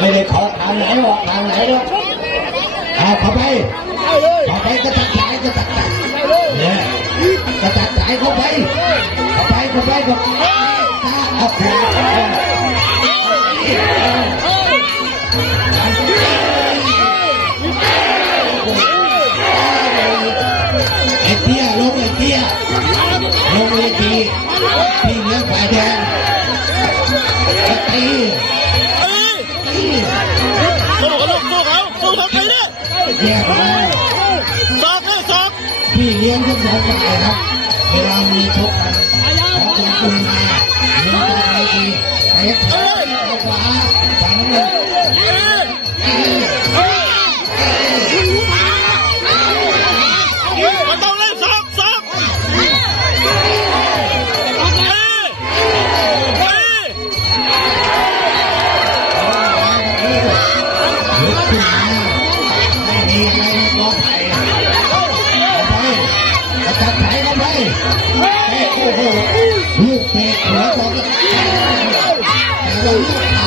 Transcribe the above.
ไม่ได้ขอทางไหนออกทางไหนแล้วเข้าไปกระตัดสายเนี่ยกระตัดสายเข้าไปก็ตาเอาขวาไอ้เตี้ยลงเลยพี่เลี้ยงฝ่ายแดงตีสู้ไปดิแย่ไปสอกพี่เลี้ยงทั้งสองฝ่ายครับเวลามีชกกันของคุณคุณมาเลี้ยงไปดีไอ้ขวาฝั่งนึงมันต้องเล่นสอกลูกเตะหัวบอลแต่ว่าลูก